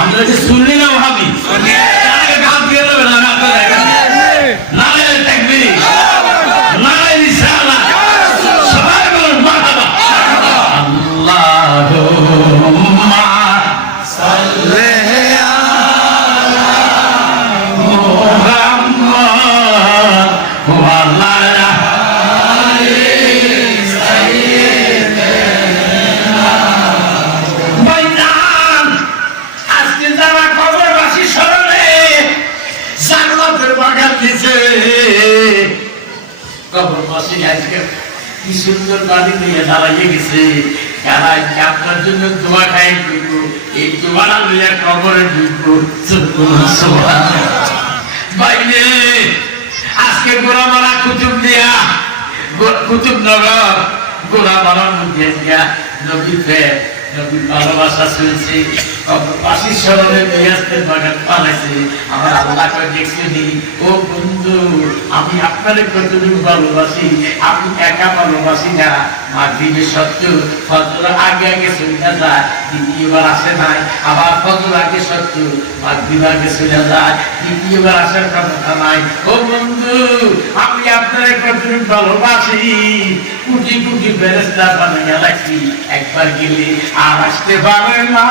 আমরা যে শুনলি না ভাবি গান দিয়ে দেবে না কি সুন্দর বাড়ি নিয়ে দাঁড়াইয়ে গেছে আপনার জন্য দোয়া খাই করব এই দোয়াটা লইয়া কবরে ঢুকবো বাইরে আজকে গোড়া মারা কুতুব দিয়া কুতুবনগর গোড়া মারার মধ্যে দিয়া নবীর প্রেম নবীর ভালোবাসা চলছে পাশির স্মরণে মেয়াজের বাগান পালাইছে আমার আল্লাহকে দেখছি ও বন্ধু আমি আপনারে কতটুকু ভালোবাসি আপনি একা ভালোবাসি না মাগরিবের সত্য ফজর আগে আগে চলে যায় দ্বিতীয়বার আসে নাই আবার ফজর আগে সত্য মাগরিব আগে চলে যায় দ্বিতীয়বার আসার ক্ষমতা নাই ও বন্ধু আমি আপনারে কতটুকু ভালোবাসি কোটি কোটি ফেরেশতা বানাইয়া রাখছি একবার গেলে আর আসতে পারে না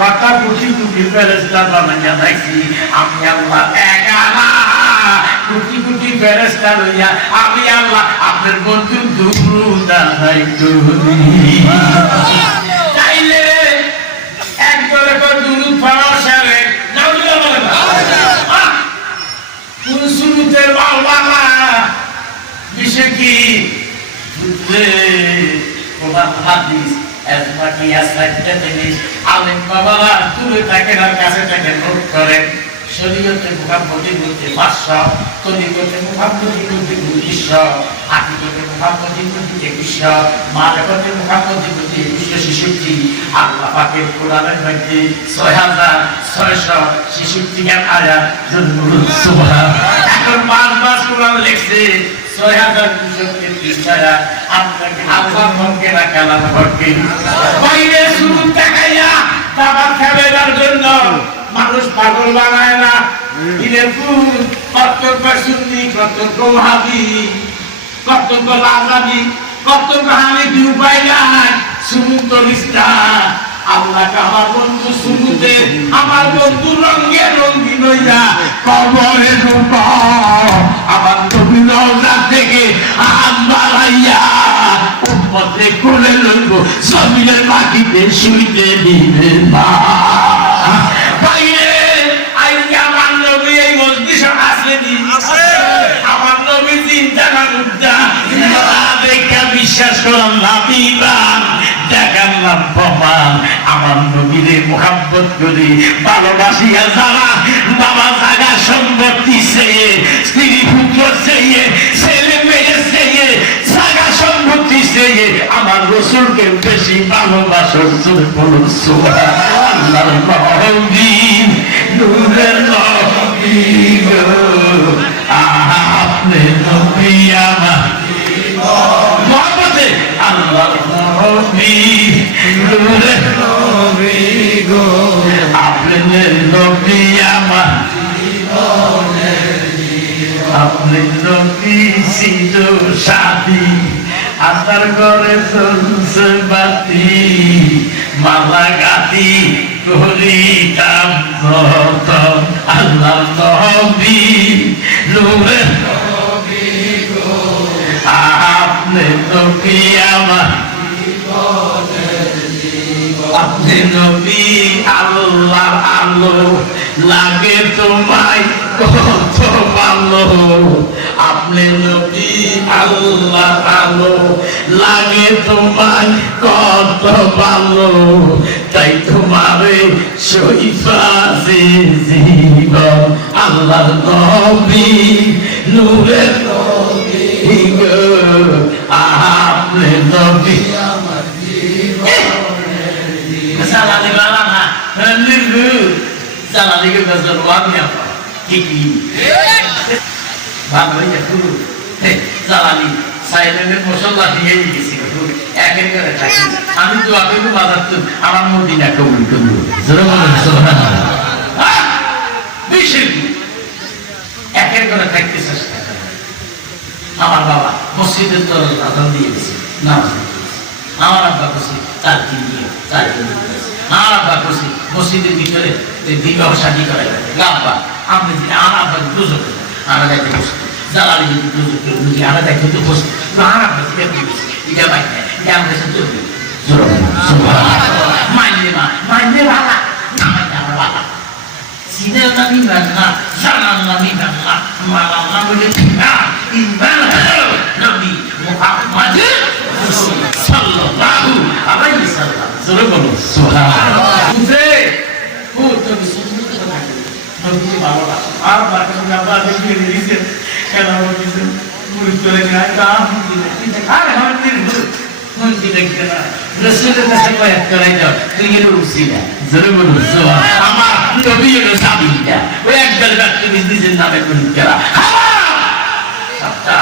কথা কোটি কোটি ফেরেশতা বানাইয়া রাখছি আমি আল্লাহ একা না কোটি কোটি ফেরেশতা লইয়া আমি আল্লাহ আপনার বন্ধু দুরুদ আদায় করি চাইলে একবারে করে দুরুদ পড়া সারে নাউজুবিল্লাহ বলেন কোন সুরুতের মাওলানা বিষয় কি প্রমাণ হাদিস এজমাকি আসাইতে জিনিস আলেম বাবারা তুলে থাকেন আর কাছে থাকেন নোট করেন শরীয়তে মুহাম্মদী বলতে 500 তরিকতে মুহাম্মদী বলতে 200 হাদিসে মুহাম্মদী বলতে 2100 মানবতে মুহাম্মদী বলতে 2166 আল্লাহ পাকের কোরআনের মধ্যে 6666 এর আয়াত জন্য সুবহান এখন পাঁচ কোরআন লিখছে 6233 আয়াত আপনাকে আল্লাহ মনকে না কালাম করতে বাইরে শুরু তাকাইয়া খাবার খাবার জন্য মানুষ পাগল বানায় না ইলেকুন কর্তব্য সুন্নি কর্তব্য হাদি কর্তব্য লাজাবি কর্তব্য হানি উপায় নাই সুমুত রিস্তা আল্লাহ আমার বন্ধু সুমুতে আমার বন্ধু রঙে রঙিন হইয়া কবরে রূপ আমার নবী রওজা থেকে বাড়াইয়া উম্মতে কোলে লইব জমিনের মাটিতে শুইতে দিবে না বাইরে আইকে আমার নবী এই মজলিসে আসেনি আমার নবী চিন্তা না মুদ্রা দেখা বিশ্বাস করলাম নাবিবান দেখালাম প্রমাণ আমার নবীরে মুহাব্বত করি ভালোবাসিয়া যারা বাবা জায়গা সম্পত্তি চেয়ে স্ত্রী পুত্র চেয়ে ছেলে মেয়ে চেয়ে জায়গা সম্পত্তি চেয়ে আমার রসুলকে বেশি ভালোবাসার জন্য বলুন সুবহানাল্লাহ নবী নূরের নবী গো আপনি নবী আমার মহব্বতে আল্লাহ নবী নূরের নবী গো আপনি নবী আমার আপনি নবী ছিল সাথী আতার করে চলছে বাতি মালা গাতি করিতাম আল্লাহ নবী নূরের নবী গো আপনি নবী আমার আপনি নবী আল্লাহর আলো লাগে তোমায় কত ভালো আপনি নবী আল্লাহর আলো লাগে তোমায় কত ভালো তাই তোমারে সইফাসে জীবন আল্লাহর নবী নূরের নবী গো আপনি নবী আমার Salali balana, hendiru, salali ke besar wamnya, kiki, bangga ya guru, salali, সাইলেন্টের মশলা দিয়েই গেছি একের করে থাকি আমি তো আপনি বাজার তো আমার মদিনা কবুল করবো জোরে বলেন সুবহানাল্লাহ বিশেষ একের করে থাকতে চেষ্টা করে আমার বাবা মসজিদের তো আদান দিয়ে গেছে নামাজ আমার আব্বা খুশি 4 দিন দিয়ে 4 দিন আমার আব্বা খুশি মসজিদের ভিতরে বিবাহ শাদী করা আব্বা আপনি আমার আব্বা বুঝো আমরা দেখতে বসতো জ্বালালি যদি বুঝো বুঝি আমরা দেখতে তো বসতো আমার আব্বা এটা ভাই এটা আমাদের সাথে চলবে মাইনে মা মাইনে বাবা আমার বাবা সিনের নামি বাংলা জানার নামি বাংলা মালা নামলে ইমান নবী মুহাম্মদ সাল্লাল্লাহু আলাইহি সাল্লাম জোরে বলো সুবহানাল্লাহ বুঝে ও তুমি সুন্নত কথা নবী ভালোবাসা আর বাকি বাবা দেখে দিয়েছে কেন বলছেন পুরো চলে যায় কাম দিলে আর আমার দিন কোন দিলে কেন রাসূলের কাছে কয়েক করাই দাও তুই এর উসিলা জোরে বলো সুবহানাল্লাহ আমার নবী এর সাবিটা ওই একদল ব্যক্তি নিজের নামে বলি করা সবটা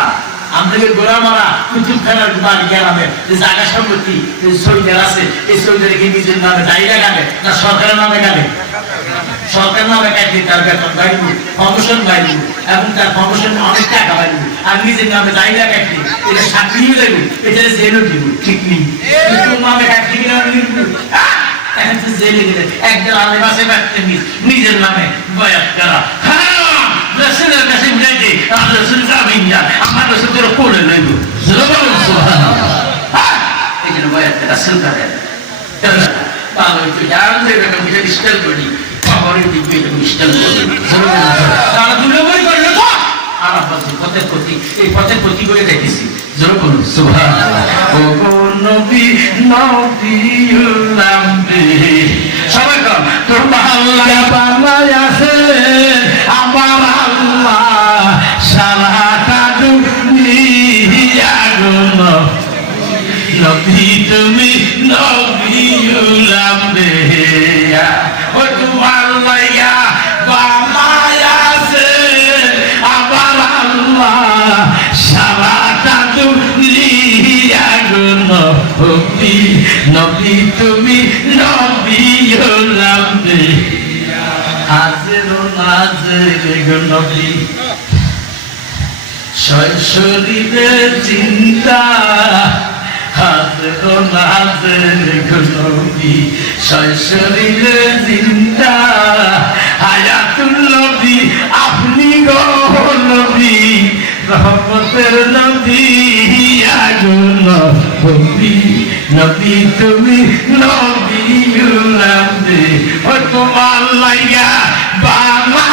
আমাদের গোলামারা কুতুবখানার বাড়ি গ্রামে যে জায়গা সম্পত্তি সৈন্যের আছে এই সৈন্যদেরকে নিজের নামে দায়ীরা গাবে না সরকারের নামে গাবে সরকারের নামে গাইলে তার বেতন বাড়িব প্রমোশন বাড়িব এবং তার প্রমোশন অনেক টাকা বাড়িব আর নিজের নামে দায়ীরা গাইলে এটা চাকরি দেব এটা জেলও দিব ঠিক নেই তোর নামে গাইলে কিনা এখন তো জেলে গেলে একজন আলে বাসে বাঁচতে নিজের নামে বয়াত করা রাসূলের কাছে বুঝাইতে আর রাসূল যাবেন না আমার রাসূল তোর পড়ে লইব সুবহানাল্লাহ এই জন্য বয়াত রাসূল করে পালো তো জান যে বেটা বুঝে ইস্তেল করি খবরে দিবে তো ইস্তেল করি সুবহানাল্লাহ তারা দুলে বই করলো তো আর আপনাদের পথের প্রতি করে দেখেছি জোরে বলুন সুবহানাল্লাহ ও নবী নবীউল্লাহ সবাই কর তোর আল্লাহ বানায় আছে আমার আল্লাহ সারাটা দুনিয়া গো নবী তুমি নবীউল্লাহ ও তোমার আল্লাহ বানায় আছে আমার আল্লাহ সারাটা দুনিয়া গো নবী তুমি নবীউল্লাহ হাজির নাজির গো নবী শৈশরীরে চিন্তা হাজির নাজির গো নবী শৈশরীরে চিন্তা হায়াতুল নবী আপনি গো নবী রহমতের নবী আগো নবী নবী তুমি নবীউল্লাহ ও তোমার লাইগা বাংলা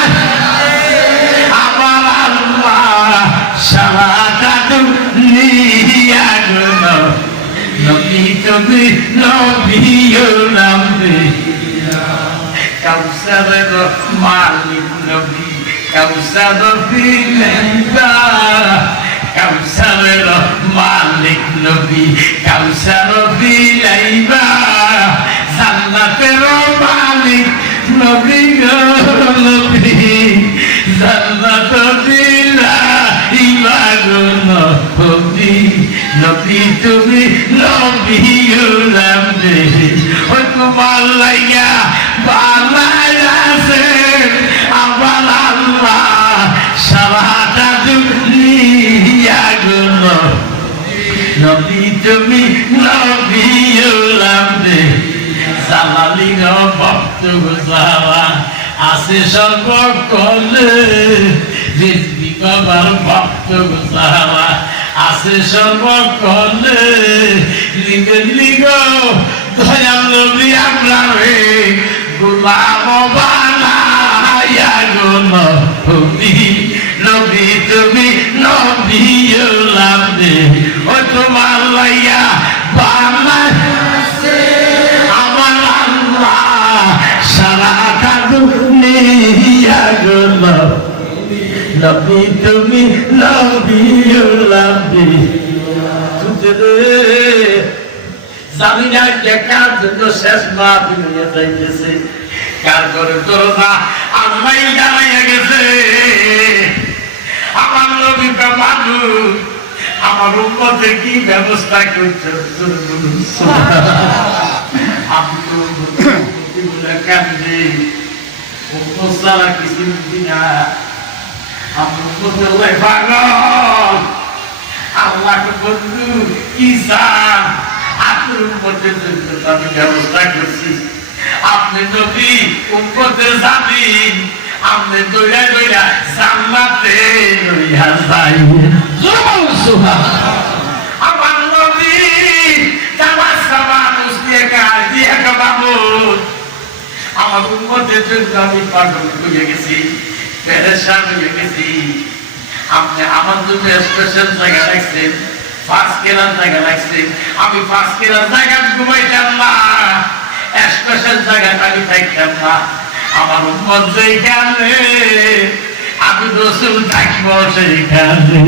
আমার আল্লাহ সারাটা দুনিয়া গো নবী তুমি নবীউল্লাহ কাউসারের মালিক নবী কাউসার ফিলাইবা কাউসারের মালিক নবী কাউসার ফিলাইবা জান্নাতের মালিক নবী গো নবী জান্নাত বিলাইবা গো নবী নবী তুমি নবীউল্লাহ ও তোমার লাইগা বানায় আছে আমার আল্লাহ সারাটা দুনিয়া গো নবী তুমি নবীউল্লাহ জালালির ভক্ত গোসারা আছে সর্বকলে রিজভি বাবার ভক্ত গোসারা আছে সর্বকলে লিগের লিগ দয়াল নবী আপনারে গোলাম বানায়া গো নবী নবী তুমি নবীউল্লাহ ও তোমার লাইয়া বানাইছে আমার আল্লাহ সারাটা দুনিয়া গো নবী তুমি নবীউল্লাহ জানি না দেখার জন্য শেষ মা দুনিয়া যাইতেছে কার করে দরজা আল্লাহ জানাইয়া গেছে আমার নবী মানুষ আমার উম্মতের কি ব্যবস্থা করছে? আমি তো কান্দি উম্মত ছাড়া কিছু বুঝি না। আমি উম্মতের পাগল। আল্লাহকে বন্ধু কি চান? আপনার উম্মতের জন্য আমি ব্যবস্থা করছি। আপনি নবী উম্মতের জামিন, আপনি দৌড়া দৌড়া জান্নাতে লইয়া যাইবেন। সুবহানাল্লাহ। আমার নবী তামার সামান উসকে কাজ দিয়ে কামাবুন। আমার উম্মতের জন্য আমি পাগল হয়ে গেছি, পেরেশান হয়ে গেছি। আপনি আমার জন্য স্পেশাল জায়গা রাখছেন, ফার্স্ট ক্লাস জায়গা রাখছেন। আমি ফার্স্ট ক্লাস জায়গা ঘুমাইতাম না, স্পেশাল জায়গা আমি থাকতাম না। আমার উম্মত যেখানে, আমি রাসূল থাকবো সেখানে।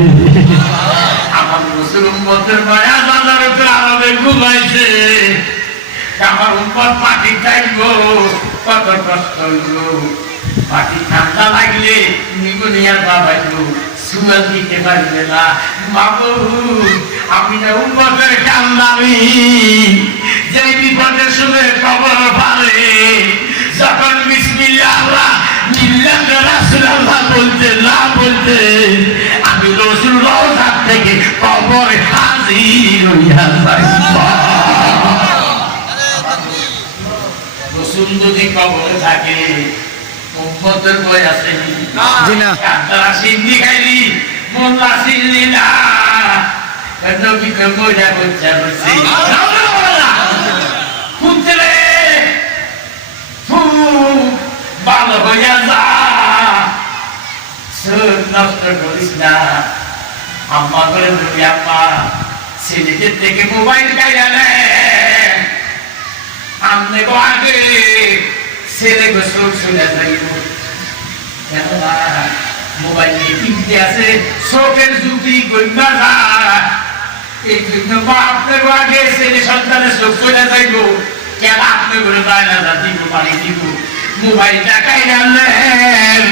আমার রাসূল উম্মতের মায়া জানার উপরে আরবে ঘুমাইছে। আমার উম্মত মাটি থাকবো, কত কষ্ট হইল। মাটি ঠান্ডা লাগলে নিউমোনিয়ার বাবাইলো, সুগার দিতে পারবে না। মাবুদ, আমি না উম্মতের কান্দামি, যে বিপদের শুনে কবর পারে। যখন বিসমিল্লাহ আল্লাহ মিল্লাত রাসূলুল্লাহ বলতে না বলতে, আমি রাসূল রওজা থেকে কবরে হাজির হইয়া যাই। রাসূল যদি কবরে থাকে, উম্মতের বই আছে জি না? আপনারা সিদ্ধি খাইলি, মোল্লা সিল্লি না, নবীকে বইটা করছে বলছি। পুত্রে ভালো হইয়া যা, চোখ নষ্ট করিস না। আম্মা করে বলি, আম্মা ছেলেদের থেকে মোবাইল কাইরা নেন। আমনে গো আগে ছেলে গো চোখ শুনে যাইব, কেননা মোবাইল নিয়ে কিনতে আছে, চোখের জুতি গইবা না। এই জন্য আপনি গো আগে ছেলে সন্তানের চোখ চলে যাইব, কেন আপনি করে যায় না দিব পানি দিব। মোবাইলটা কাইরা নেন,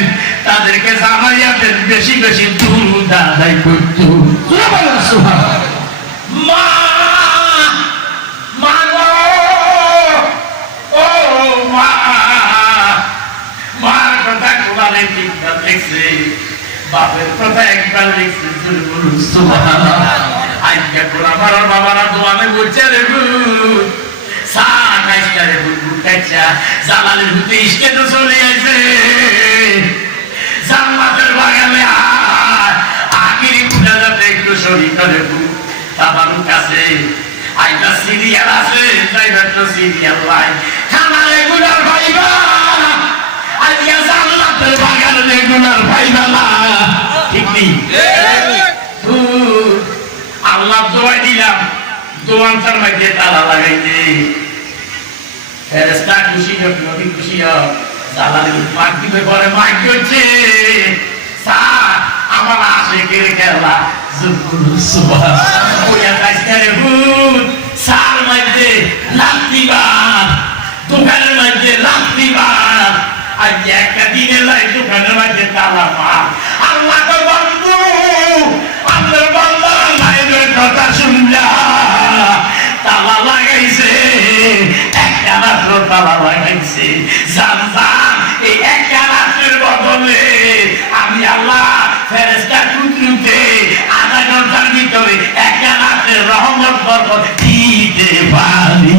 তাদেরকে জানাইয়া দেন বেশি বেশি দুরূদ আদায় করত। মা মাগো, ও মা, মার কথা কোলারে তিনটা দেখছে, বাপের কথা একবার দেখছে। সুবহানাল্লাহ। আজকে কোলা মারার বাবারা দোয়ানে বলছে রে ভূত, সা খাইছে রে ভূত খাইছা, জালালের ভূতে ইসকে তো চলে আসে। জান্নাতের বাগানে আখিরি কুড়াতে একটু শরীর করে ভূত আমার কাছে। আইটা সিরিয়াল আছে, ড্রাইভার তো সিরিয়াল নাই। খানা রেগুলার ভাইবা, আজকে জান্নাতের বাগানে রেগুলার ভাইবা না, ঠিক নেই? আল্লাহ দোয়া দিলাম, দোয়ানটার মধ্যে তালা লাগাইতে। ফেরেশতা খুশি হোক, নবী খুশি হোক, জালালের পাক দিবে পরে মাইক করছে, স্যার আমার আশিকের খেলা। সুবহানাল্লাহ। ওয়া কাইসারে ভূত সার মধ্যে লাত্তিবার, দোকানের মধ্যে লাত্তিবার। আজ একটা দিনের লাই দোকানের মধ্যে তালা মার। আল্লাহ তো বন্ধু, আপনার বান্দার লাইনের কথা শুনলা তালা লাগাইছে, একটা মাত্র তালা লাগাইছে। জান জান, এই একটা রাত্রের বদলে আমি আল্লাহ ফেরেশতা কুদরতে আধা ঘন্টার ভিতরে একটা রাতের রহমত বরকত দিতে পারি।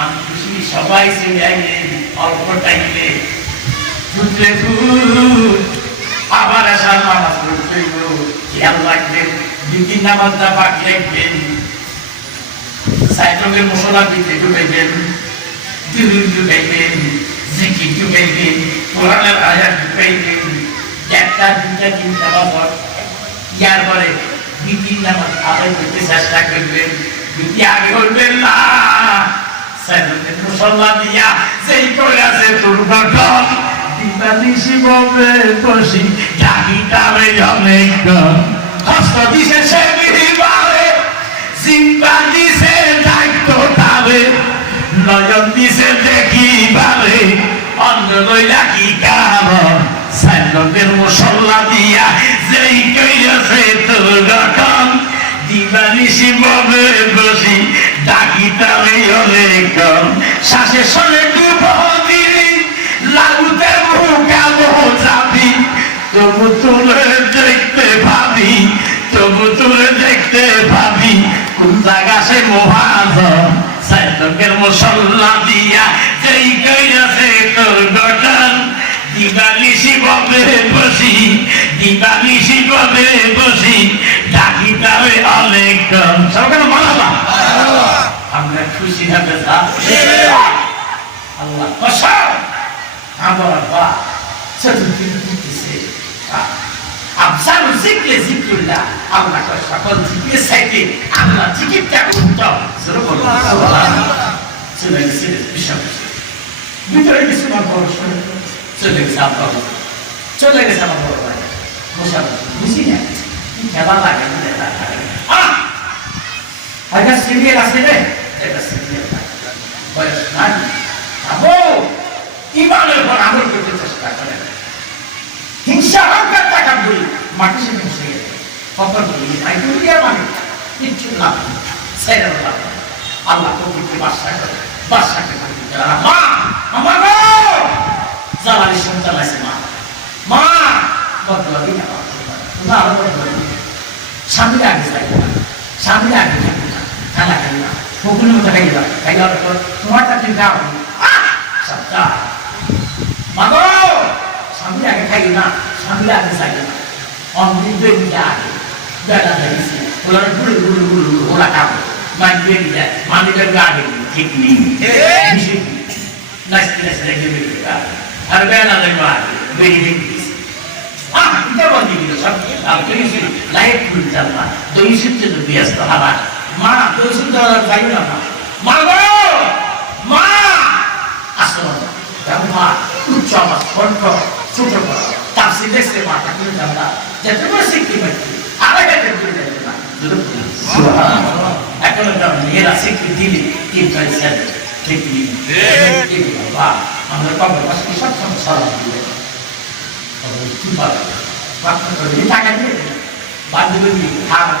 আমি খুশি, সবাই চলে আইলেন অল্প টাইমে। আবার আসার নামাজ পড়তে হইব, খেয়াল রাখবেন। দুই নামাজটা বাকি রাখবেন, সাইটকের মশলা দিতে ঢুকাইবেন, দুরুদ ঢুকাইবেন, জিকির ঢুকাইবেন, কোরআনের আয়াত ঢুকাইবেন। একটা দুইটা তিনটা বছর ইয়ার পরে দুই নামাজ আদায় করতে চেষ্টা করবেন। দুটি আগে করবেন না, সাইটকের মশলা দিয়া যেই করে আছে দুর্ঘটন দিবানিশি ববে বসি ডাকিটারে অনেক কষ্ট দিছে সে বিবারে, জিম্বা দিছে দায়িত্ব তারে, নয়ন দিছে দেখিবারে, অন্ধ লইলা কি কারণ নবীর মুসল্লা দিয়া যেই কইরাছে তোর গঠন দিবানিশি ববে বসি ডাকি তারে অনেকক্ষণ শ্বাসে শোনে ডুবি লাগুতে মুখাবো যাবি তবু তুলে দেখতে ভাবি তবু তুলে দেখতে ভাবি কোন জায়গা সে মহাজন সাইদকের মুসল্লা দিয়া যেই কইরাছে তোর গঠন দিবানিশি ববে বসি দিবানিশি ববে বসি ডাকি তারে অনেকক্ষণ সবাই মানাবা আমরা খুশি হবে আল্লাহ কসম আমার বা চতুর্দিকে দিতেছে আফসার জিক্রে জিক্রুল্লাহ আল্লাহ সকল জিকির সাইতে আল্লাহ জিকিরটা উত্তম শুরু করুন চলে গেছে বিষয় ভিতরে কিছু না বড় চলে গেছে আপনার চলে গেছে আমার বড় ভাই বসা বুঝি না খেলা লাগে আগে সিরিয়াল আছে রে এটা সিরিয়াল বয়স নাই আবো ইমানের উপর আমল করতে চেষ্টা করে হিংসা অহংকার টাকা বলি মাটি সে বসে গেছে কখন বলি তাই দুনিয়া মানে কিচ্ছু লাভ ছেড়ে লাভ আল্লাহ তোকে বাদশা করে বাদশাকে মা আমার জ্বালানি সন্তান আছে মা মা বদলাবি না না বদলাবি সামনে আগে যাইবে না সামনে আগে যাইবে না খেলা খেলি না ফকুলের মতো খাইয়ে যাবে খাইয়ে তোমারটা তুই গাও সপ্তাহ মাগো সামনে আগে খাইয়ে না সামনে আগে যাইবে না অমৃত বেরিয়ে আগে বেড়া যাইছি ওরা ঘুরে ঘুরে ঘুরে ওরা খাবো মাইক বেরিয়ে যায় মালিকের আগে ঠিক নেই নাচতে নাচতে রেখে বেরিয়ে আগে আর বেড়া যাইবো আগে বেরিয়ে দিয়েছি এটা বন্ধ দিল সব লাইট ফুল চালনা দই শিখতে তো ব্যস্ত হারা মা দই শিখতে যাই না মা গো মা আসলো মা উচ্চ আমার কণ্ঠ ছোট করা তার সিলেক্সে মা তাকে জানলা যেতে করে শিখতে পারছি আলাদা করে যাবে না এখন মেয়েরা শিখতে দিলে তিন পয়সা ঠিক নেই আমরা কবে পাশে সবসময় সরল দিয়ে কি পাবে টাকা দিয়ে বান্ধবী দিয়ে খাওয়া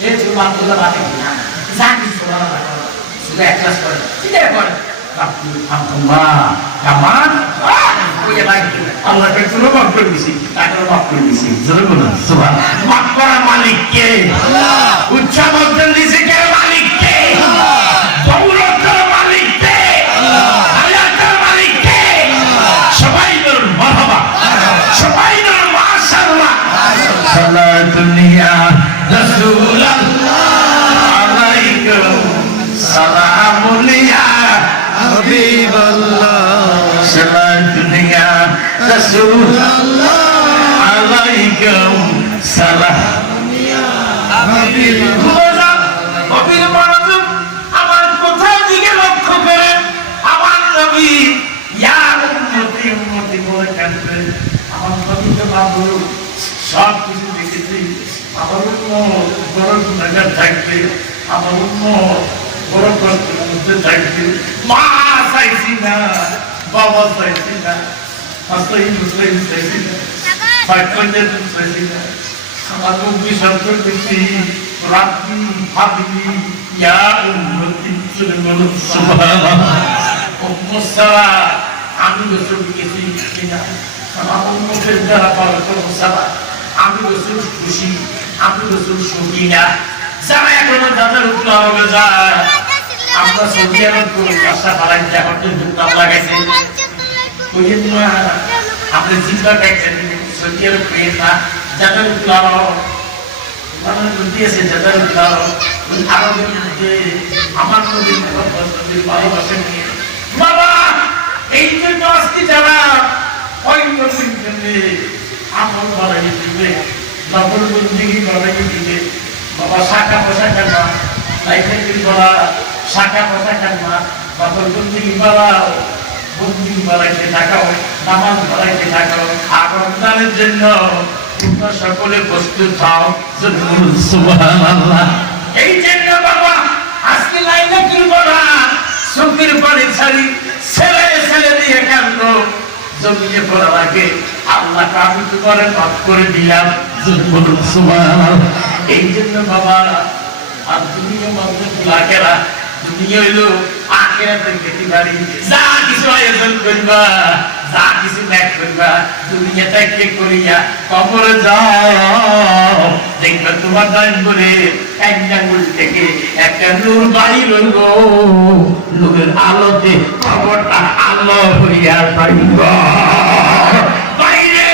এই যে বান্ধবীরা বাদে না যা কিছু শুধু এক ক্লাস করে ঠিক আছে করে মালিককে উচ্চা বর্জন দিছে কে মালিককে দৌলতের মালিককে হায়াতের মালিককে সবাই বলুন মারহাবা সবাই বলুন মাশাআল্লাহ সালাতুল্লাহ রাসূলুল্লাহ আলাইকুম সালামুল্লাহ হাবিবাল্লাহ সালাতুল্লাহ রাসূলুল্লাহ আলাইকুম সালাম আমার কোথায় দিকে লক্ষ্য করে আমার নবী বলে কাঁদবেন আমার নবীকে বাবু সব কিছু দেখেছি আমার বড় গুণাগার থাকবে আমার বড় কষ্টের মধ্যে থাকবে মা চাইছি না বাবা চাইছি না হাসলাইন হুসলাইন চাইছি না ফাইকন্ডের চাইছি না আমার মুখে শব্দ করছি রাত্রি ভাবি ইয়া উন্নতি চলে বলো সুবহানাল্লাহ আমি রসুল গেছি কিনা আমার উন্নতের দ্বারা পাওয়া সারা আমি রসুল খুশি আমি রসুল সুখী না যারা এখনো তাদের উত্তর হবে যায় আমরা সৌদি আরব করে কাজটা পালাই এখন তো দুর্নাম লাগাইছে আপনি জিম্বা দেখছেন সৌদি আরব পেয়ে না যাদের উত্তর দিয়েছে যাদের উত্তর আরবের মধ্যে আমার নদীর নদীর ভালোবাসা নিয়ে বাবা এই জন্য আজকে যারা অন্য সিদ্ধে আমল বাড়াই দিবে নকল বন্দিগি বাড়াই দিবে বাবা শাখা পোশা কাটবা লাইফাইল করা শাখা পোশা কাটবা নকল বন্দিগি বাড়াও বন্দিগি বাড়াইতে থাকাও নামাজ বাড়াইতে থাকাও আগমনের জন্য তোমরা সকলে প্রস্তুত হও সুবহানাল্লাহ এই জন্য বাবা আজকে লাইনে তুলব না চোখের পানি ছাড়ি ছেলে ছেলে দিয়ে কাঁদলো জমিনে পড়ার আগে আল্লাহ আমি তোমার মাফ করে দিলাম। সুবহানাল্লাহ। এই জন্য বাবা আর দুনিয়া মানুষ লাগেরা দুনিয়া হইলো আখিরাতের কেটিবাড়ি। যা কিছু আয়োজন করবা, যা কিছু ত্যাগ করবা, দুনিয়া ত্যাগ করিয়া কবরে যাও, দেখবে তোমার দান করে এক আঙ্গুল থেকে একটা নূর বাড়ি লইব, নূরের আলোতে কবরটা আলো হইয়া যাইব। বাইরে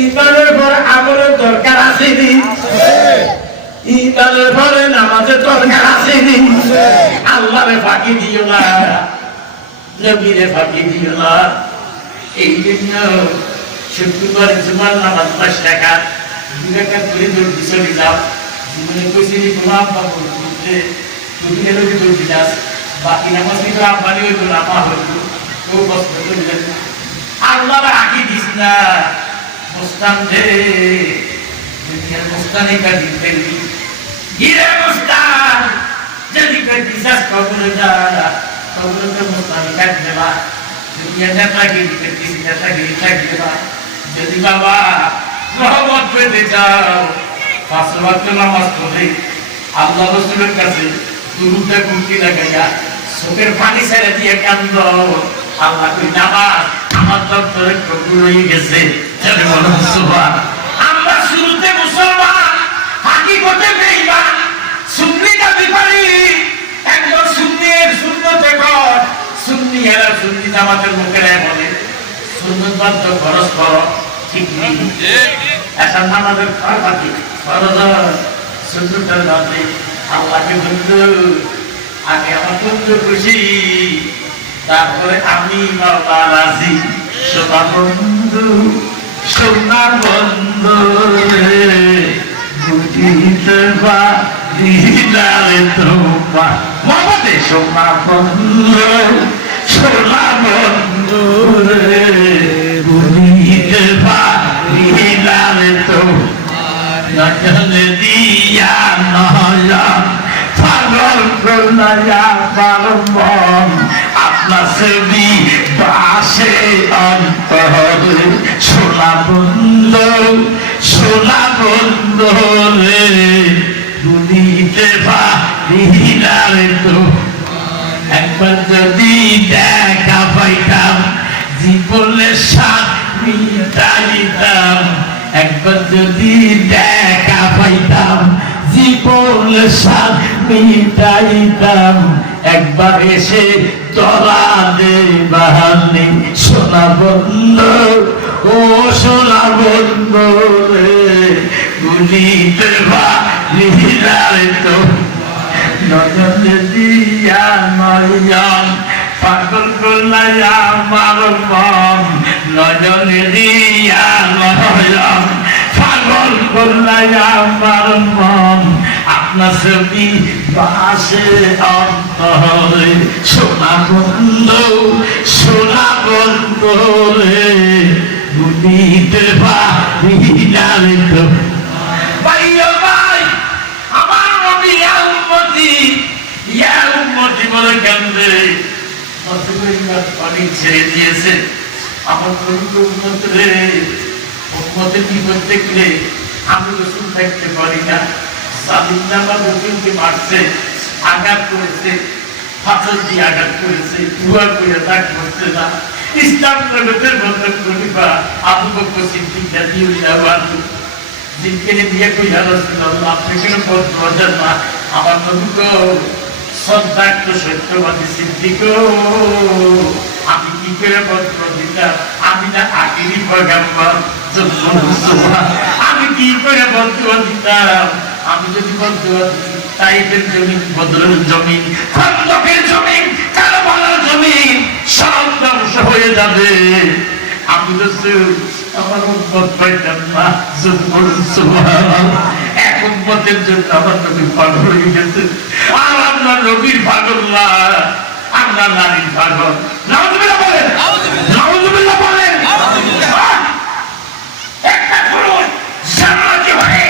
ইমানের পর আমলের দরকার আছে নি? ইমানের পরে নামাজের দরকার আছে নি? আল্লাহরে ফাঁকি দিও না, নবীরে ফাঁকি দিও না। এই জন্য শুক্রবার জুমার নামাজ 5 টাকা 2 টাকা করে দৌড় চলে যাও। জীবনে কইছি গোলাম বাবু তুমি এলো কি দৌড় দিলাস, বাকি নামাজ কিন্তু আব্বানি হইত না, আমার হইত। কেউ কষ্ট করলেন আল্লাহরে আঁকি দিস না। মুস্তান দে দুনিয়ার মুস্তানি কা দিন পেলি গিরে মুস্তান যদি কে দিসাস কবরে যা, কবরে তো মুস্তানি কাট দেবা। দুনিয়া নেতাগিরি করতিস, নেতাগিরি থাকবে। যদি বাবা রহমত পেতে চাও 5 ওয়াক্ত নামাজ পড়ে আল্লাহ রাসূলের কাছে দুরূদে কুটি লাগাইয়া চোখের পানি ছেড়ে দিয়ে কান্দ, আল্লাহ কই নামাজ আমার দপ্তরে কবুল হয়ে গেছে। জানে বলুন সুবহান। আমরা শুরুতে মুসলমান, হাকিকতে বেঈমান, সুন্নি দাবি করি। একজন সুন্নির সুন্নতে কর, সুন্নি এরা সুন্নি জামাতের মুখেরা বলে সুন্নত বাধ্য খরচ করো, ঠিক নেই। এখন আমাদের ফাঁকি ফরজ সুন্নতের বাদে আল্লাহকে বন্ধু আগে আমার বন্ধু খুশি, তারপরে আমি বাবা রাজি। সোনা বন্ধু, সোনা বন্ধু বুঝিতে পারিলারে তোমার বাবাতে। সোনা বন্ধু, সোনা বন্ধু রে বুঝিতে পারিলারে তোমার নজর দিয়া নয়ন পাগল করলায়া পালন আপনার ছবি বাসে অন্তরে। সোনা বন্ধু, সোনা বন্ধু রে বুঝিতে পারিলারে তো। একবার যদি দেখা পাইতাম জীবনের স্বাদ মিটাইতাম, একবার যদি দেখা পাইতাম জীবনের স্বাদ মিটাইতাম, একবার এসে তোরা দে বাহানি। সোনা বন্ধু, ও সোনা বন্ধু রে বুঝিতে পারিলারে তো। নজর দিয়া নয়ন পাগল করলায়া আমার মন, নজর দিয়া নয়ন পাগল করলায়া আমার মন আপনার ছবি বাসে অন্তরে। সোনা বন্ধু, সোনা বন্ধু রে বুঝিতে পারিলারে তো। ভাই আমার নবী ইয়া উম্মতি, ইয়া উম্মতি বলে কান্দে। পানি ছেড়ে দিয়েছে আমার উম্মত রে। উম্মতের বিপদ দেখলে আমি রসুল থাকতে পারি না। সালিম নামা রসুলকে মারছে, আঘাত করেছে, ফাঁসল দিয়ে আঘাত করেছে, দুয়া করে তাক করছে না। ইসলাম জগতের মধ্যে খলিফা আবু বকর সিদ্দিক রাদিয়াল্লাহু আনহু জিজ্ঞেস দিয়ে কই ইয়া রাসূলুল্লাহ আপনি কেন পথ বলেন না? আমার নবী তো সদাক্ত সত্যবাদী সিদ্দিক, আমি কি করে পথ দিতাম? আমি না আখিরি পয়গম্বর, আমি কি করে পথ দিতাম? আমি যদি পথ তাইফের জমিন, বদরের জমিন, খন্দকের জমিন, কারবালার জমিন সব ধ্বংস হয়ে যাবে। আমি রাসূল আমার উম্মত পাইতাম না। সুবহানাল্লাহ। এক উম্মতের জন্য আমার নবী পাগল হয়ে গেছে। আর আপনার নবীর পাগল না, আমরা নারীর পাগল। নাউযুবিল্লাহ বলেন, নাউযুবিল্লাহ বলেন। একটা পুরুষ জান্নাতি হয়ে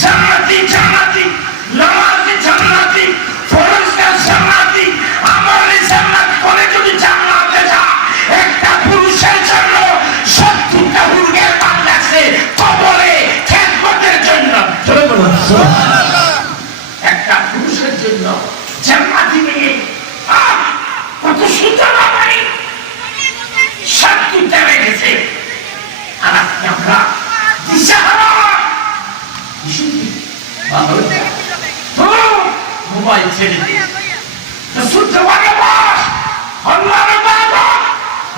জান্নাতি জান্নাতি, নামাজি জান্নাতি, ফরজগার জান্নাতি, আমলে জান্নাত করে যদি জান্নাতে যায়, একটা পুরুষের পুরুষের জন্য জান্নাতি মেয়ে কত সুন্দর বাড়ি সব কিনতে রেখেছে। আর আজকে আমরা দিশাহারা মোবাইল ছেড়ে দিয়ে শুদ্ধ ভালোবাস আল্লাহর ইবাদত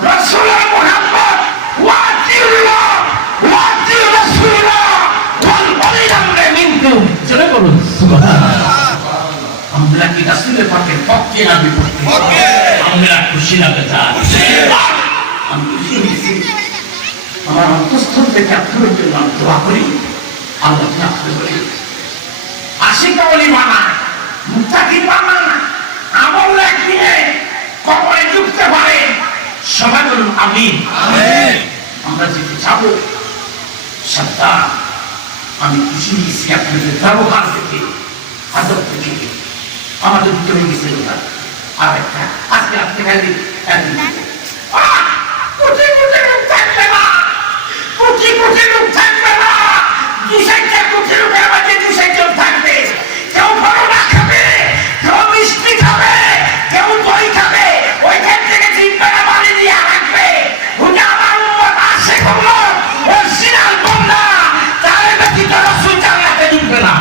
রাসূলের মুহাম্মদ ওয়াতিউল্লাহ ওয়াতিউ রাসূলুল্লাহ ওয়াল ওয়ালিল আমরি মিনকুম। জোরে বলুন সুবহানাল্লাহ। আমরা কি রাসূলের পাকের পক্ষে না বিপক্ষে? আমরা খুশি না বেজার? আমি খুশি হয়েছি। আমার অন্তঃস্থল থেকে আপনার জন্য দোয়া করি, আল্লাহ আপনাকে বলি আশিকা ওলি বানায়, মুত্তাকি বানায়, আমল রাখিয়ে কবরে ঢুকতে পারে। সবাই বলুন আমিন। আমরা যেতে যাবো সত্তা, আমি খুশি হয়েছি আপনাদের ব্যবহার থেকে, আদব থেকে। আমাদের ভিতরে হয়ে গেছে ওটা আর একটা আজকে আপনি খালি কোটি কোটি লোক থাকবে না, কোটি কোটি লোক থাকবে না, 2-4 কোটি লোকের মাঝে 2-4 জন থাকবে। কেউ পরোটা খাবে, কেউ মিষ্টি খাবে, কেউ দই খাবে, ওইখান থেকে জিব্বাটা বাড়ি দিয়ে রাখবে। ওটা আমার উম্মত আসে করলো অরিজিনাল বান্দা, তার ব্যতীত রাসূল জান্নাতে ঢুকবে না।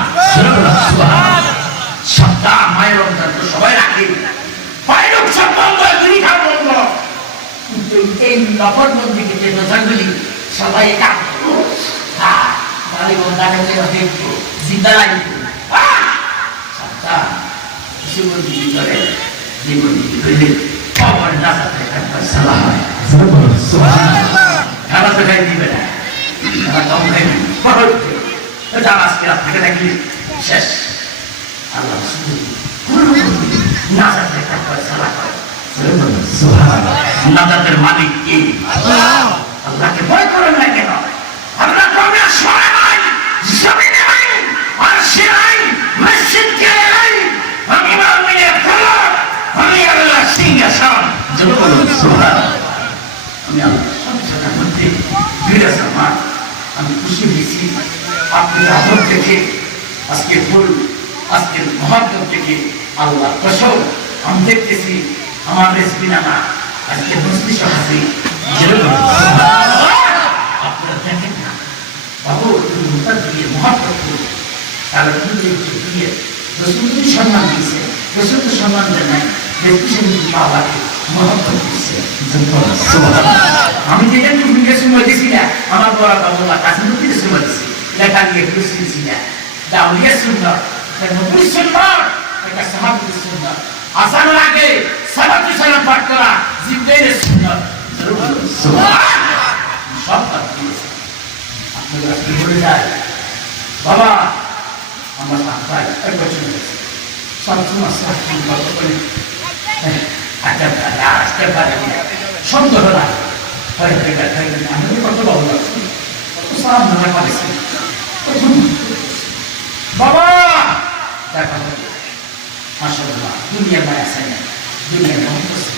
সপ্তাহ মায়ের রমজান তো সবাই রাখে, পাইলক সব বন্ধ, দুইটা বন্ধ, কিন্তু এই নফর মন্দিরে যে রোজাগুলি সবাই কাজ জিন্দা লাগবে। সপ্তাহ জীবন করে জীবন পাওয়ার না থাকে সালা হয়। খাবার তো খাই দিবে না, খাবার কম খাই না, আজকে রাত থেকে দেখি শেষ। আল্লাহ নাজাতের মালিক কে? আল্লাহকে ভয় করেন না কেন? আল্লাহ কবে আসমানে নাই, জমিনে নাই, আরশে নাই, মসজিদে নাই, আমি মুমিনের খলক, আমি আল্লাহ সিংহাসন। জোরে বলুন সুবহানাল্লাহ। আমি আল্লাহর সংসারের মধ্যে বিরাজ আমার, আমি খুশি হয়েছি আপনি আদব থেকে আজকে ফুল আজকের মহাত্ম থেকে আল্লাহ কসম আমি দেখতেছি আমার রেসিপি নামা আজকে মস্তিষ্ক হাসি। আপনারা দেখেন না বাবু তুমি মোটা দিয়ে মহাত্ম তারা দিয়ে রসুলকে সম্মান দিয়েছে, রসুলকে সম্মান দেয় নাই, বাবাকে মহাত্ম দিচ্ছে। আমি যেটা তুমি সময় দিছি না, আমার বড় বাবা কাছে সময় দিচ্ছি, লেখা নিয়ে বুঝতেছি না দাউলিয়া সুন্দর নবী সুন্নাত, এটা সাহাবীর সুন্নাত। আসানোর আগে সালাতু সালাম পাঠ করা জিবরাইলের সুন্নাত। সুবহানাল্লাহ। সব পাঠ করেছে। আপনারা কি বলে যায় বাবা আমার ভাই এক বছর হয়েছে সবসময় সাহায্য কত করে আসতে পারে সন্দেহ না হয় আমি কত ভালো লাগছে, কত সালাম মনে করেছি বাবা দেখা হবে। মাশাআল্লাহ দুনিয়া মায়া চাই না, দুনিয়া মন করছে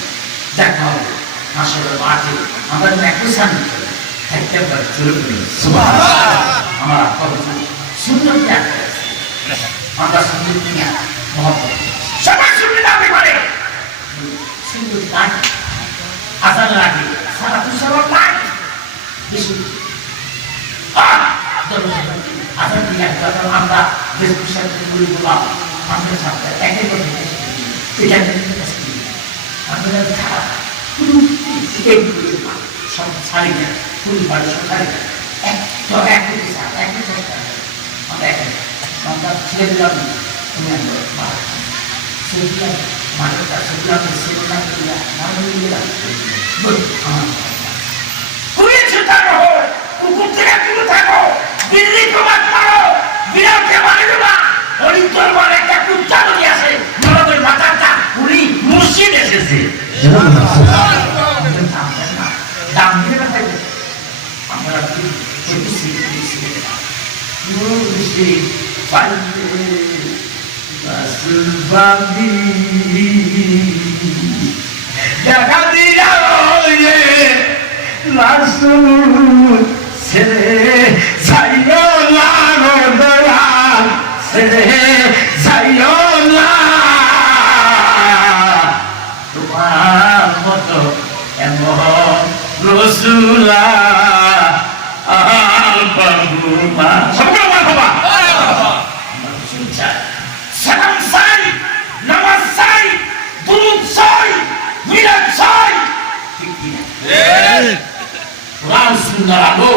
দেখা হবে। মাশাআল্লাহ মাঠে আমরা একটু শান্তি করে থাকতে পারি। চলে সুবহানাল্লাহ। আমার আব্বা সুন্দর ত্যাগ করেছে, আমরা সুন্দর নিয়ে মহব্বত সবাই সুন্দর দাবি করে সুন্দর লাগে। আজান লাগে সারা তুষার লাগে বেশি আজান দিয়ে আমরা দেশ পোশাক গুলি বললাম আমাদের সাথে একে করে আপনাদের খারাপ সব ছাড়ি না, পুলিশ বাড়ি সব ছাড়ি না, আমরা একে আমরা ছেড়ে দিলাম তুমি মাঠের কাছে দিলাম ছেড়ে দিলাম কুকুর থেকে দূরে থাকো, দিল্লি তোমার মারো, বিড়ালকে মারিল না। হরিদ্বার বলে একটা কুত্তা নদী আছে, নরদের মাথাটা উনি মসজিদ এসেছে। দাম দিয়ে থাকবে আমরা দেখা দিয়া ছেড়ে যাইও লাগো দয়াল ছেড়ে যাইও না তোমার মতো এমন রসুলা আর পাবো না। সবাই আমার বাবা রসুল চাই, সালাম চাই, নামাজ চাই, দুরূদ চাই, মিলাদ চাই। ঠিক কি না? কোরআন সুন্নাহর আলো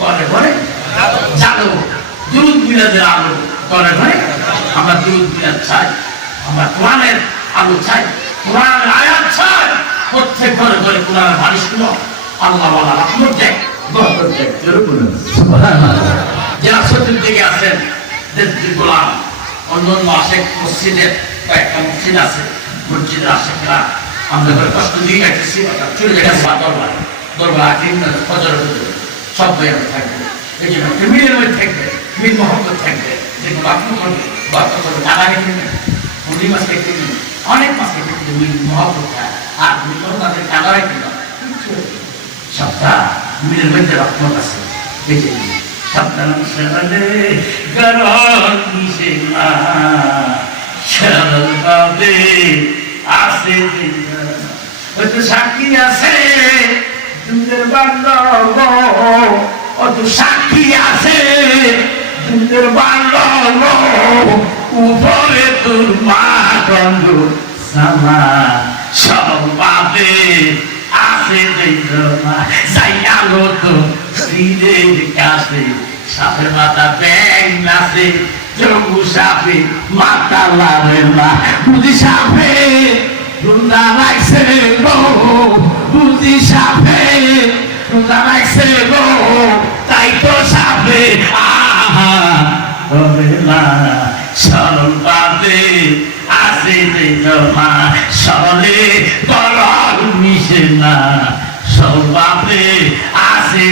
ঘরে ঘরে জানো, দুরূদ মিলাদের আলো ঘরে ঘরে। আমরা দুরূদ মিলাদ চাই, আমরা কোরআনের আলো চাই, কোরআনের আয়াত চাই। প্রত্যেক ঘরে ঘরে কোরআনের বাণী শুনো, আল্লাহ ওয়ালা রহমত দেখ, বরকত দেখ। সুবহানাল্লাহ। যারা চতুর্দিকে আছেন দেশটির গোলাম, অন্যান্য আশেক মসজিদের কয়েকটা মসজিদ আছে, মসজিদের আশেকরা আমরা ঘরে কষ্ট দিয়ে রাখতেছি, চলে গেছে দরবার দরবার আকিম ফজর সব বই থাকবে। এই জন্য মিলের মধ্যে থাকবে, মিল মহব্বত থাকবে, যেগুলো বাক্য করবে, বাক্য করবে টাকা খেতে মুরগি মাছ খেতে অনেক মাছ খেতে মিল মহব্বত খায়। আর মিল করো তাদের টাকা রেখে দাও, সবটা মিলের মধ্যে রহমত আছে। এই যে সপ্তাহ সরলে গরম মিশে না সরল ভাবে আসে অত সাক্ষী আছে দুধের বান্ধব, অত সাক্ষী আছে দুধের বান্ধব, উপরে তোর মা গন্ধ সামা সব পাবে আসে যাই আলো তো স্ত্রীদের কাছে। সাপের মাথা ব্যাং নাচে, চবু সাপে মাথা লাভে না, বুঝি সাপে রুন্দা লাগছে গো, বুঝি সাপে রুন্দা লাগছে গো, তাই তো সাপে আহা করে না সরল পাবে আসে জমা, সরলে গরম মিশে না সব পাবে আসে